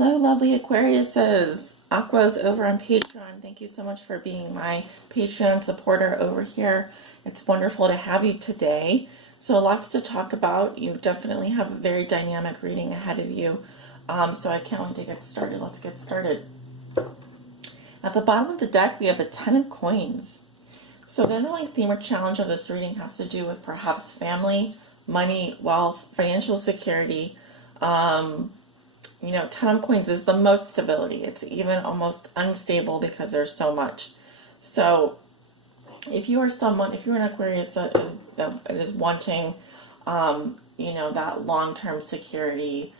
Hello, lovely Aquariuses. Aqua's over on Patreon. Thank you so much for being my Patreon supporter over here. It's wonderful to have you today. So lots to talk about. You definitely have a very dynamic reading ahead of you. So I can't wait to get started. Let's get started. At the bottom of the deck, we have the Ten of Coins. So the underlying theme or challenge of this reading has to do with perhaps family, money, wealth, financial security. Ten of Coins is the most stability. It's even almost unstable because there's so much. So if you're an Aquarius that is wanting, that long-term security,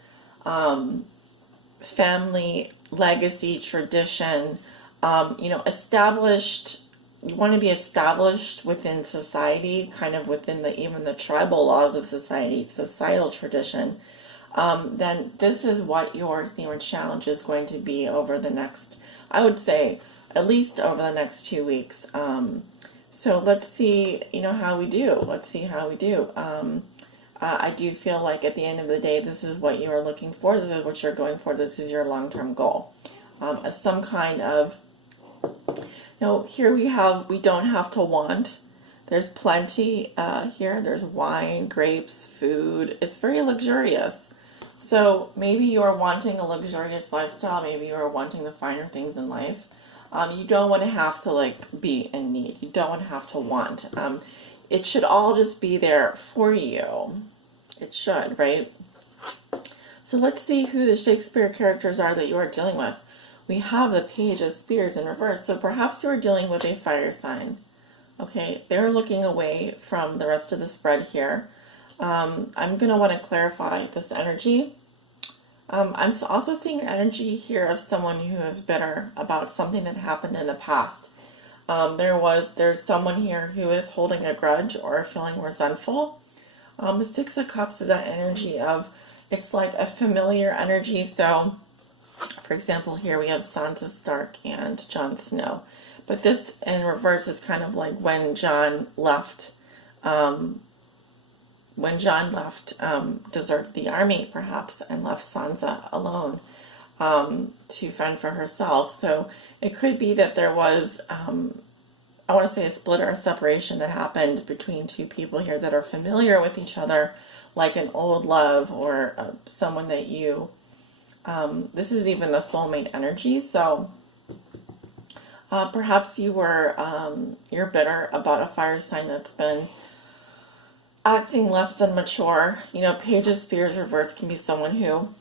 family, legacy, tradition, established, you want to be established within society, kind of within even the tribal laws of society, societal tradition, then this is what your theme or challenge is going to be over the next, I would say, at least over the next 2 weeks. So let's see, how we do. Let's see how we do. I do feel like at the end of the day, this is what you are looking for. This is what you're going for. This is your long-term goal. Some kind of, here we don't have to want. There's plenty here. There's wine, grapes, food. It's very luxurious. So maybe you are wanting a luxurious lifestyle. Maybe you are wanting the finer things in life. You don't want to have to be in need. You don't want to have to want. It should all just be there for you. It should, right? So let's see who the Shakespeare characters are that you are dealing with. We have the Page of Spears in reverse. So perhaps you are dealing with a fire sign. Okay, they're looking away from the rest of the spread here. I'm going to want to clarify this energy. I'm also seeing an energy here of someone who is bitter about something that happened in the past. There's someone here who is holding a grudge or feeling resentful. The Six of Cups is that energy of, it's like a familiar energy. So, for example, here we have Sansa Stark and Jon Snow. But this in reverse is kind of like when Jon left, deserted the army, perhaps, and left Sansa alone to fend for herself. So it could be that there was, I want to say, a split or a separation that happened between two people here that are familiar with each other, like an old love or someone that you, this is even the soulmate energy. So perhaps you're bitter about a fire sign that's been acting less than mature. Page of Spears reverse can be someone who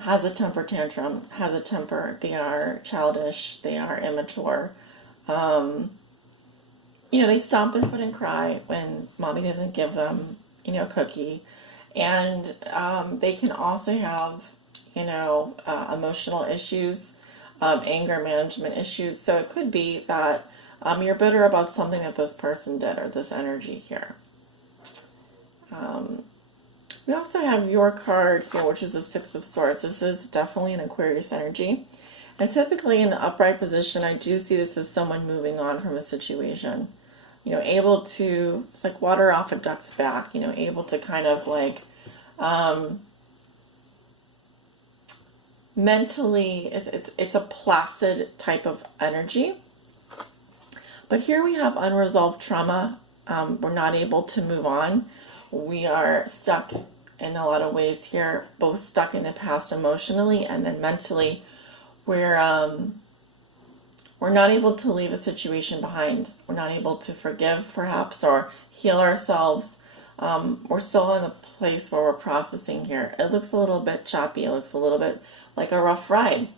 has a temper tantrum, has a temper. They are childish. They are immature. They stomp their foot and cry when mommy doesn't give them, a cookie. And they can also have, emotional issues, anger management issues. So it could be that you're bitter about something that this person did, or this energy here. We also have your card here, which is the Six of Swords. This is definitely an Aquarius energy. And typically in the upright position, I do see this as someone moving on from a situation. Able to, it's like water off a duck's back, able to kind of mentally, it's a placid type of energy. But here we have unresolved trauma. We're not able to move on. We are stuck in a lot of ways here, both stuck in the past emotionally and then mentally. We're not able to leave a situation behind. We're not able to forgive, perhaps, or heal ourselves. We're still in a place where we're processing here. It looks a little bit choppy. It looks a little bit like a rough ride.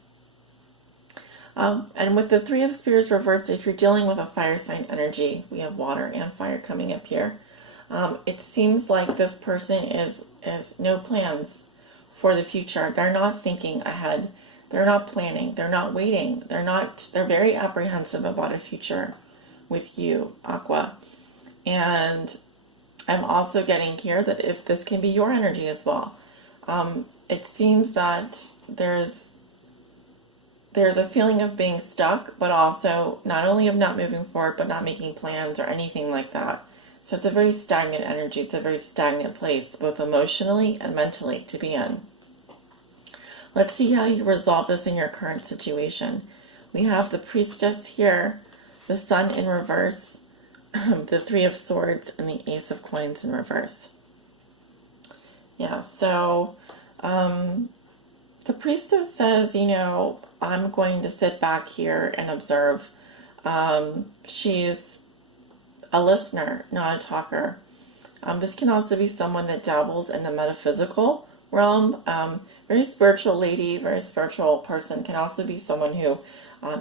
And with the Three of Spears reversed, if you're dealing with a fire sign energy, we have water and fire coming up here. It seems like this person has no plans for the future. They're not thinking ahead. They're not planning. They're not waiting. They're very apprehensive about a future with you, Aqua. And I'm also getting here that if this can be your energy as well. It seems that there's a feeling of being stuck, but also not only of not moving forward, but not making plans or anything like that. So it's a very stagnant energy. It's a very stagnant place, both emotionally and mentally, to be in. Let's see how you resolve this in your current situation. We have the Priestess here, the Sun in reverse, the Three of Swords, and the Ace of Coins in reverse. Yeah, so the Priestess says, you know, I'm going to sit back here and observe. She's a listener, not a talker. This can also be someone that dabbles in the metaphysical realm. Very spiritual lady, very spiritual person. Can also be someone who,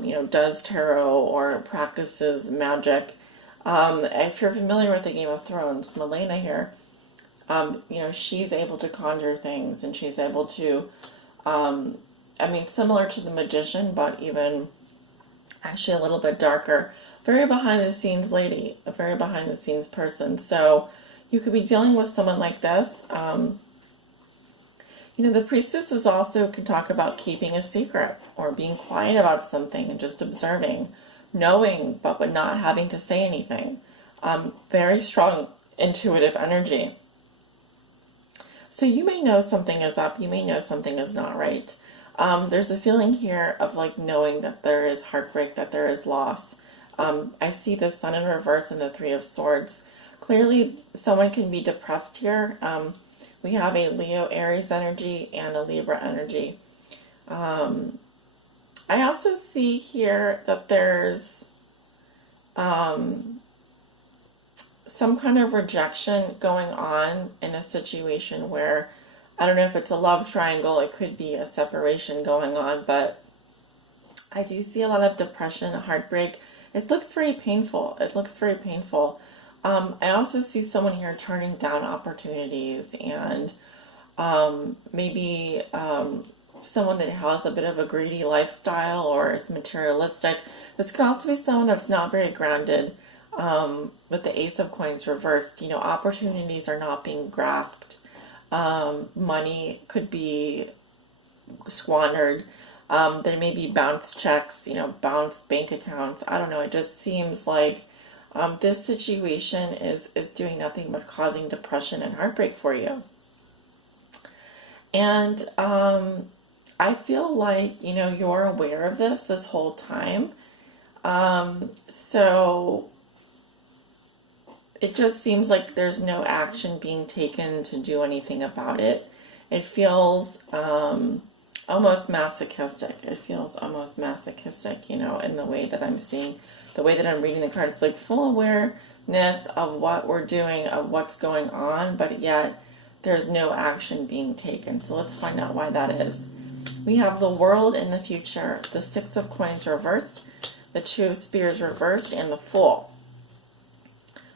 you know, does tarot or practices magic. If you're familiar with the Game of Thrones, Milena here, you know, she's able to conjure things, and she's able to, I mean, similar to the magician, but even actually a little bit darker. Very behind the scenes lady, a very behind the scenes person. So you could be dealing with someone like this. You know, the Priestess is also can talk about keeping a secret or being quiet about something and just observing, knowing, but not having to say anything. Very strong intuitive energy. So you may know something is up, you may know something is not right. There's a feeling here of like knowing that there is heartbreak, that there is loss. I see the Sun in reverse and the Three of Swords. Clearly, someone can be depressed here. We have a Leo Aries energy and a Libra energy. I also see here that there's some kind of rejection going on in a situation where, I don't know if it's a love triangle, it could be a separation going on, but I do see a lot of depression, heartbreak. It looks very painful. It looks very painful. I also see someone here turning down opportunities, and maybe someone that has a bit of a greedy lifestyle or is materialistic. This can also be someone that's not very grounded. With the Ace of Coins reversed, you know, opportunities are not being grasped. Money could be squandered. There may be bounce checks, you know, bounce bank accounts. I don't know. It just seems like this situation is doing nothing but causing depression and heartbreak for you. And I feel like, you know, you're aware of this whole time. So it just seems like there's no action being taken to do anything about it. It feels almost masochistic. It feels almost masochistic, you know, in the way that I'm seeing, the way that I'm reading the card. It's like full awareness of what we're doing, of what's going on, but yet there's no action being taken. So let's find out why that is. We have the World in the future, the Six of Coins reversed, the Two of Spears reversed, and the Fool.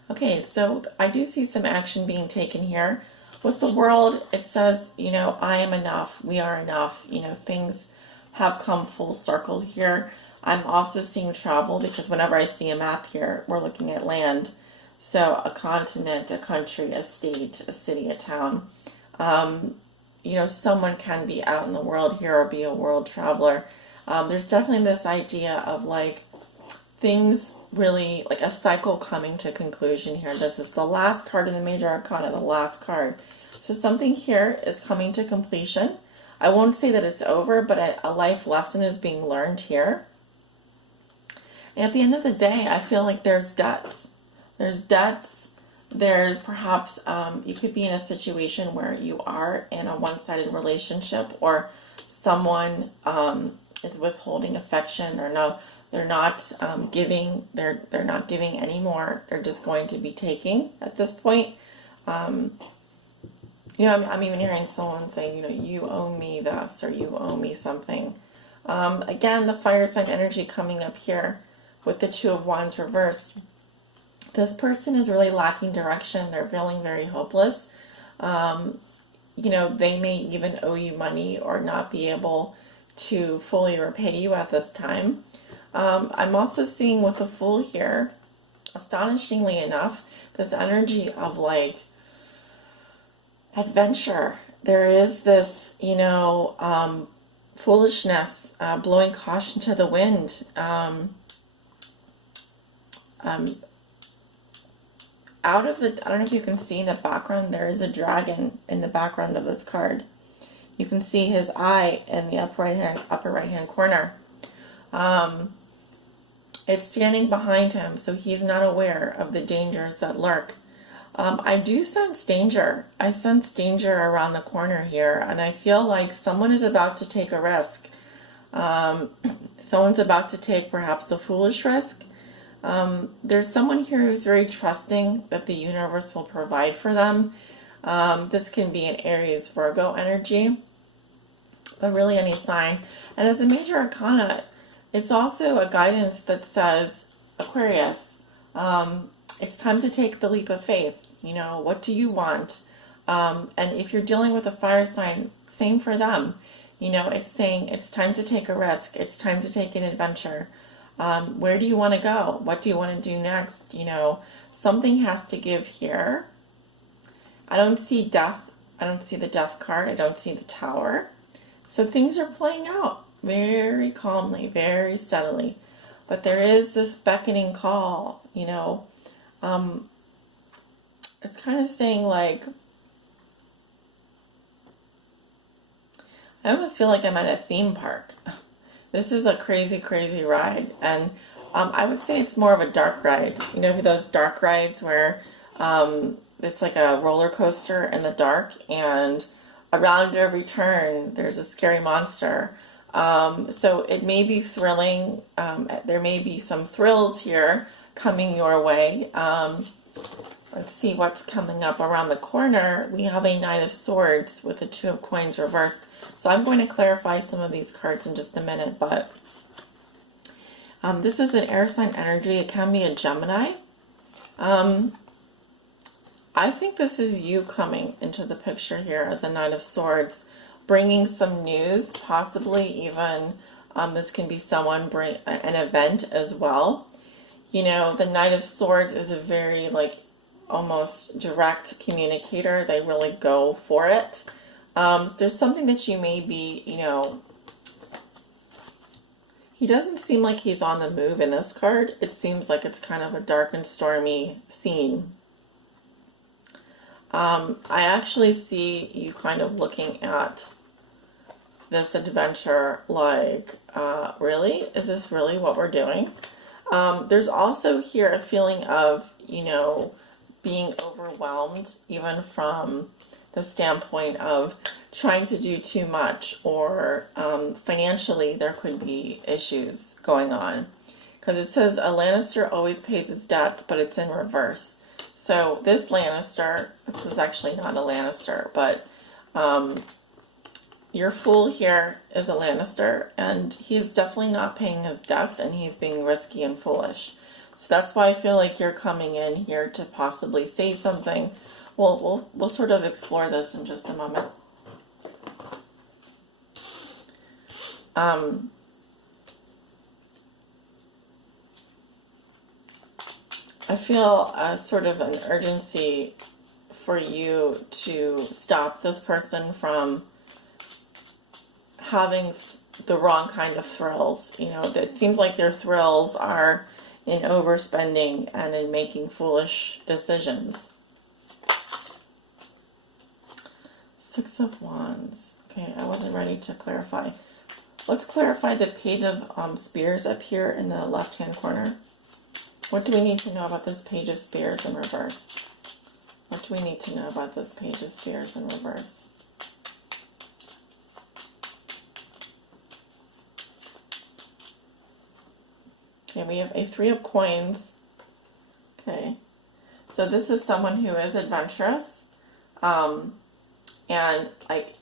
Okay, so I do see some action being taken here. With the World, it says, you know, I am enough, we are enough, you know, things have come full circle here. I'm also seeing travel, because whenever I see a map here, we're looking at land. So a continent, a country, a state, a city, a town. You know, someone can be out in the world here or be a world traveler. There's definitely this idea of like things really, like a cycle coming to conclusion here. This is the last card in the Major Arcana, the last card. So something here is coming to completion. I won't say that it's over, but a life lesson is being learned here. And at the end of the day, I feel like there's debts. There's debts. There's perhaps, you could be in a situation where you are in a one-sided relationship, or someone is withholding affection. They're not giving. They're not giving anymore. They're just going to be taking at this point. You know, I'm even hearing someone saying, you know, you owe me this, or you owe me something. Again, the fire sign energy coming up here with the Two of Wands reversed. This person is really lacking direction. They're feeling very hopeless. You know, they may even owe you money or not be able to fully repay you at this time. I'm also seeing with the Fool here, astonishingly enough, this energy of like adventure. There is this, you know, foolishness, blowing caution to the wind. Out of the, I don't know if you can see in the background, there is a dragon in the background of this card. You can see his eye in the upper right hand corner. It's standing behind him, so he's not aware of the dangers that lurk. I do sense danger. I sense danger around the corner here, and I feel like someone is about to take a risk. Someone's about to take perhaps a foolish risk. There's someone here who's very trusting that the universe will provide for them. This can be an Aries Virgo energy, but really any sign. And as a major arcana, it's also a guidance that says, Aquarius, it's time to take the leap of faith. You know, what do you want? And if you're dealing with a fire sign, same for them. You know, it's saying it's time to take a risk. It's time to take an adventure. Where do you want to go? What do you want to do next? You know, something has to give here. I don't see death. I don't see the death card. I don't see the tower. So things are playing out very calmly, very steadily. But there is this beckoning call, you know. It's kind of saying like, I almost feel like I'm at a theme park. This is a crazy, crazy ride. And I would say it's more of a dark ride. You know, those dark rides where it's like a roller coaster in the dark, and around every turn there's a scary monster. So it may be thrilling. There may be some thrills here coming your way. Let's see what's coming up around the corner. We have a Knight of Swords with the Two of Coins reversed. So I'm going to clarify some of these cards in just a minute, but this is an air sign energy. It can be a Gemini. I think this is you coming into the picture here as a Knight of Swords, bringing some news, possibly even this can be someone bring an event as well. You know, the Knight of Swords is a very like almost direct communicator. They really go for it. There's something that you may be, you know, he doesn't seem like he's on the move in this card. It seems like it's kind of a dark and stormy scene. I actually see you kind of looking at this adventure like, really? Is this really what we're doing? There's also here a feeling of, you know, being overwhelmed, even from the standpoint of trying to do too much, or financially there could be issues going on. Because it says a Lannister always pays his debts, but it's in reverse. So this Lannister, this is actually not a Lannister, but your Fool here is a Lannister, and he's definitely not paying his debts, and he's being risky and foolish. So that's why I feel like you're coming in here to possibly say something. We'll sort of explore this in just a moment. I feel sort of an urgency for you to stop this person from having the wrong kind of thrills. You know, it seems like their thrills are in overspending and in making foolish decisions. Six of Wands. Okay, I wasn't ready to clarify. Let's clarify the Page of Spears up here in the left-hand corner. What do we need to know about this Page of Spears in reverse? What do we need to know about this Page of Spears in reverse? Okay, we have a Three of Coins. Okay, so this is someone who is adventurous. And like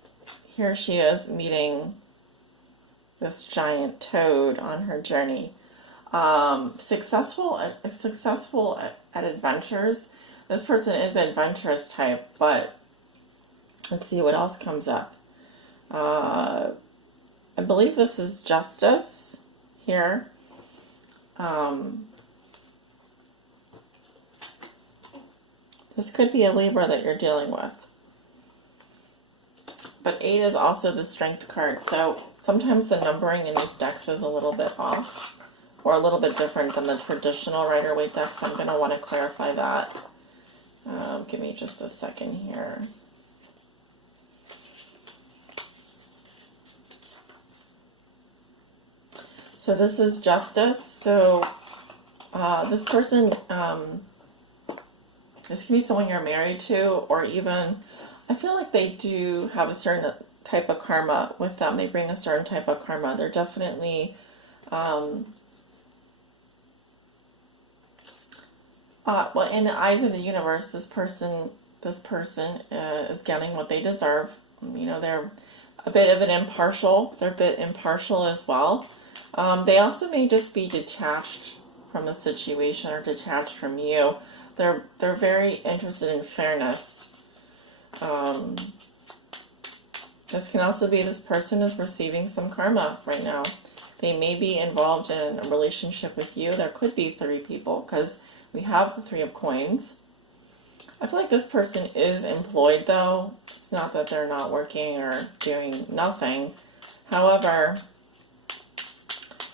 here she is meeting this giant toad on her journey. Successful at adventures. This person is an adventurous type, but let's see what else comes up. I believe this is Justice here. This could be a Libra that you're dealing with. But 8 is also the Strength card, so sometimes the numbering in these decks is a little bit off, or a little bit different than the traditional Rider-Waite deck, so I'm going to want to clarify that. Give me just a second here. So this is justice. So this person, this can be someone you're married to, or even, I feel like they do have a certain type of karma with them. They bring a certain type of karma. They're definitely, well, in the eyes of the universe, this person is getting what they deserve. You know, they're a bit of an impartial. They're a bit impartial as well. They also may just be detached from the situation or detached from you. They're very interested in fairness. This can also be this person is receiving some karma right now. They may be involved in a relationship with you. There could be 3 people because we have the 3 of coins. I feel like this person is employed though. It's not that they're not working or doing nothing. However,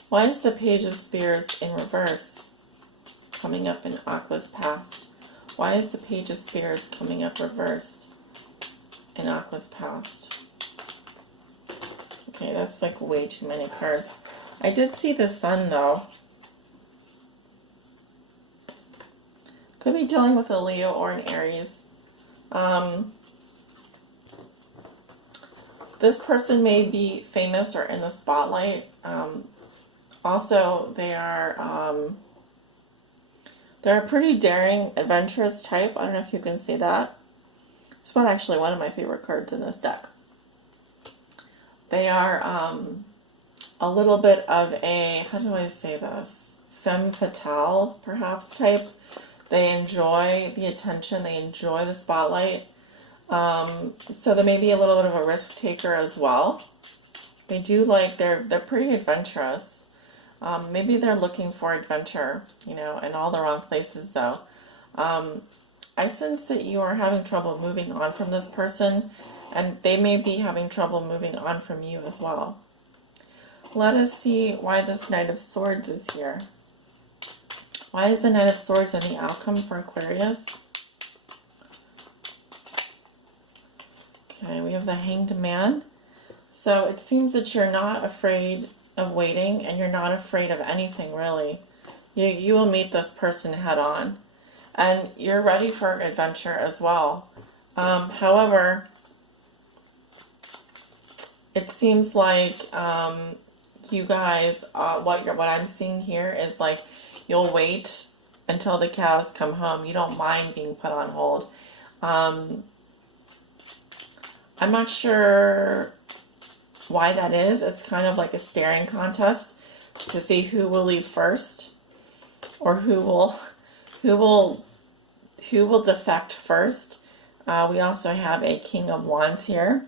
why is the Page of Spears in reverse coming up in Aqua's past? Why is the Page of Spears coming up reversed in Aqua's past? Okay, that's like way too many cards. I did see the Sun though. Could be dealing with a Leo or an Aries. This person may be famous or in the spotlight. Also, they're a pretty daring, adventurous type. I don't know if you can see that. It's actually one of my favorite cards in this deck. They are a little bit of a, how do I say this? Femme fatale, perhaps, type. They enjoy the attention. They enjoy the spotlight. So they may be a little bit of a risk taker as well. They do like, they're pretty adventurous. Maybe they're looking for adventure, you know, in all the wrong places though. I sense that you are having trouble moving on from this person, and they may be having trouble moving on from you as well. Let us see why this Knight of Swords is here. Why is the Knight of Swords in the outcome for Aquarius? Okay, we have the Hanged Man. So it seems that you're not afraid of waiting, and you're not afraid of anything really. You will meet this person head on, and you're ready for adventure as well. However, it seems like you guys, what I'm seeing here is like you'll wait until the cows come home. You don't mind being put on hold. I'm not sure why that is. It's kind of like a staring contest to see who will leave first, or who will defect first. We also have a King of Wands here.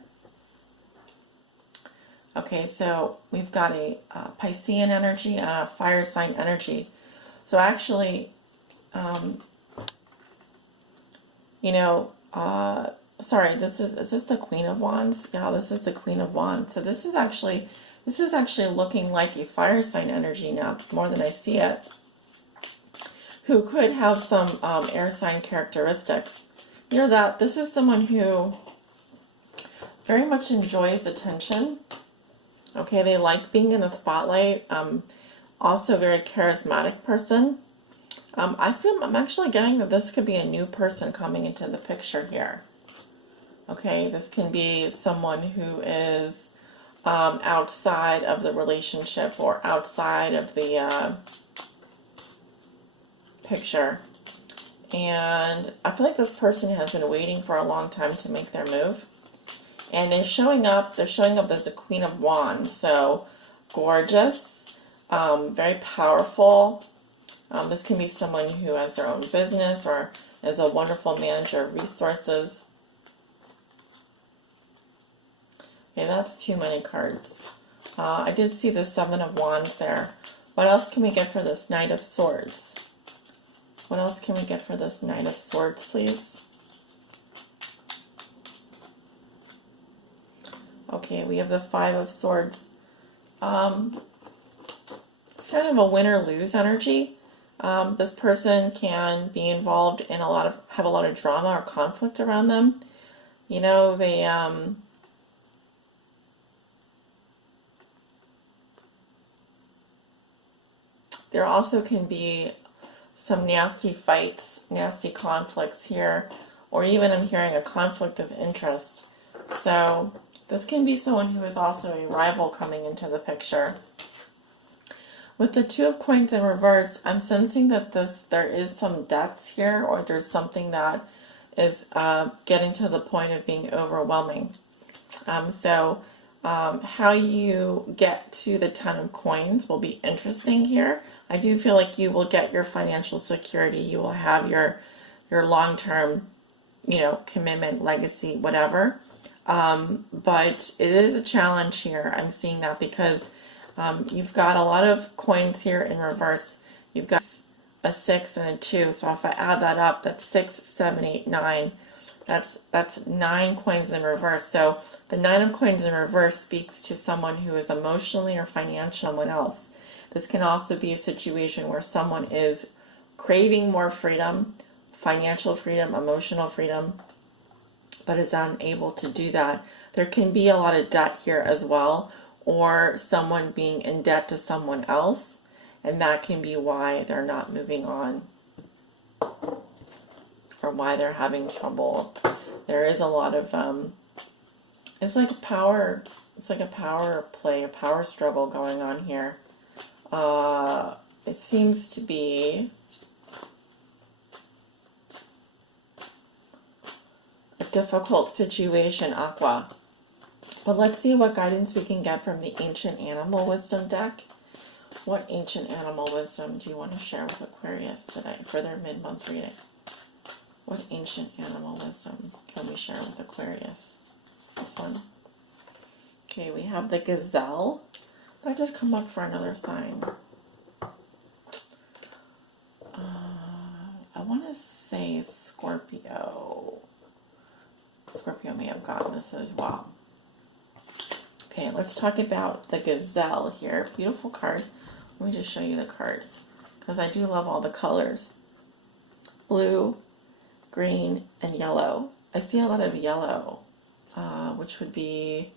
Okay, so we've got a Piscean energy and a fire sign energy. So actually, sorry, is this the Queen of Wands? Yeah, this is the Queen of Wands. So this is actually looking like a fire sign energy now, more than I see it. Who could have some air sign characteristics. You know that this is someone who very much enjoys attention. Okay, they like being in the spotlight. Also very charismatic person. I'm actually getting that this could be a new person coming into the picture here. Okay, this can be someone who is outside of the relationship or outside of the picture. And I feel like this person has been waiting for a long time to make their move. And they're showing up as a Queen of Wands. So gorgeous, very powerful. This can be someone who has their own business or is a wonderful manager of resources. Okay, that's too many cards. I did see the Seven of Wands there. What else can we get for this Knight of Swords? What else can we get for this Knight of Swords, please? Okay, we have the Five of Swords. It's kind of a win or lose energy. This person can be involved in have a lot of drama or conflict around them. You know, they there also can be some nasty fights, nasty conflicts here, or even I'm hearing a conflict of interest. So this can be someone who is also a rival coming into the picture. With the Two of Coins in reverse, I'm sensing that there is some debts here, or there's something that is getting to the point of being overwhelming. How you get to the Ten of Coins will be interesting here. I do feel like you will get your financial security. You will have your long-term, commitment, legacy, whatever. But it is a challenge here. I'm seeing that because you've got a lot of coins here in reverse. You've got a 6 and a 2. So if I add that up, that's 6, 7, 8, 9. That's 9 coins in reverse. So the 9 of coins in reverse speaks to someone who is emotionally or financially someone else. This can also be a situation where someone is craving more freedom, financial freedom, emotional freedom, but is unable to do that. There can be a lot of debt here as well, or someone being in debt to someone else, and that can be why they're not moving on, or why they're having trouble. There is a lot of it's like a power play, a power struggle going on here. It seems to be a difficult situation, Aqua. But let's see what guidance we can get from the Ancient Animal Wisdom deck. What Ancient Animal Wisdom do you want to share with Aquarius today for their mid-month reading? What Ancient Animal Wisdom can we share with Aquarius? This one. Okay, we have the Gazelle. That just come up for another sign. I want to say Scorpio. Scorpio may have gotten this as well. Okay, let's talk about the Gazelle here. Beautiful card. Let me just show you the card, because I do love all the colors. Blue, green, and yellow. I see a lot of yellow, which would be,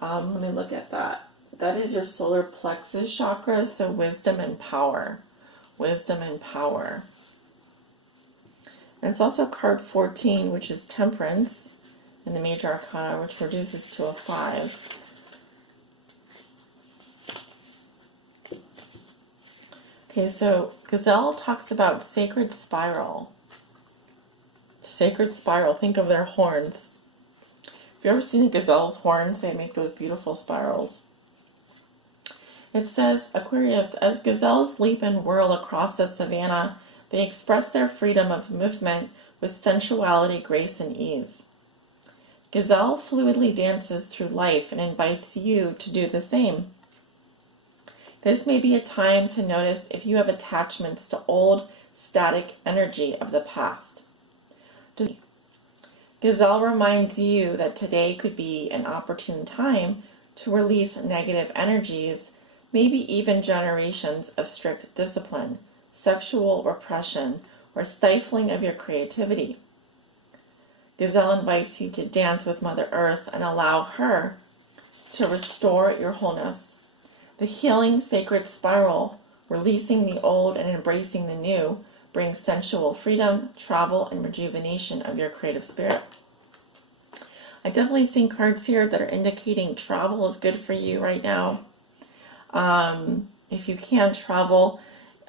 let me look at that. That is your solar plexus chakra, so wisdom and power. Wisdom and power. And it's also card 14, which is Temperance in the Major Arcana, which reduces to a 5. Okay, so Gazelle talks about sacred spiral. Sacred spiral, think of their horns. Have you ever seen a gazelle's horns? They make those beautiful spirals. It says, Aquarius, as gazelles leap and whirl across the savanna, they express their freedom of movement with sensuality, grace, and ease. Gazelle fluidly dances through life and invites you to do the same. This may be a time to notice if you have attachments to old, static energy of the past. Gazelle reminds you that today could be an opportune time to release negative energies, maybe even generations of strict discipline, sexual repression, or stifling of your creativity. Gazelle invites you to dance with Mother Earth and allow her to restore your wholeness. The healing sacred spiral, releasing the old and embracing the new, brings sensual freedom, travel, and rejuvenation of your creative spirit. I definitely see cards here that are indicating travel is good for you right now. If you can travel,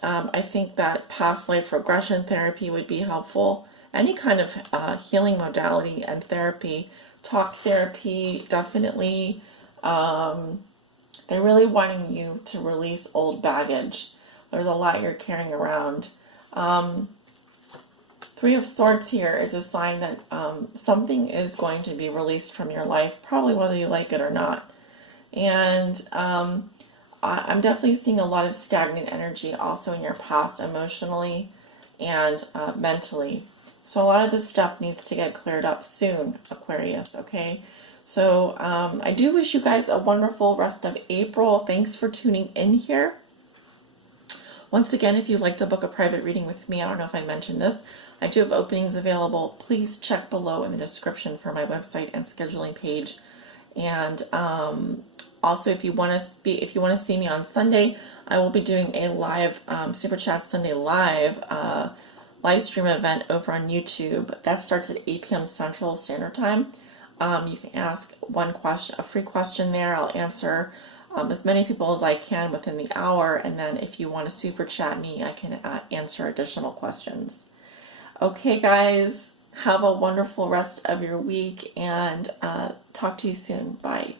I think that past life regression therapy would be helpful. Any kind of healing modality and therapy, talk therapy, definitely. They're really wanting you to release old baggage. There's a lot you're carrying around. Three of Swords here is a sign that something is going to be released from your life, probably whether you like it or not. And I'm definitely seeing a lot of stagnant energy also in your past, emotionally and mentally. So a lot of this stuff needs to get cleared up soon, Aquarius, okay? So I do wish you guys a wonderful rest of April. Thanks for tuning in here. Once again, if you'd like to book a private reading with me, I don't know if I mentioned this, I do have openings available. Please check below in the description for my website and scheduling page. And also, if you want to see me on Sunday, I will be doing a live Super Chat Sunday live stream event over on YouTube. That starts at 8 p.m. Central Standard Time. You can ask one question, a free question there. I'll answer as many people as I can within the hour, and then if you want to super chat me, I can answer additional questions. Okay, guys, have a wonderful rest of your week, and talk to you soon. Bye.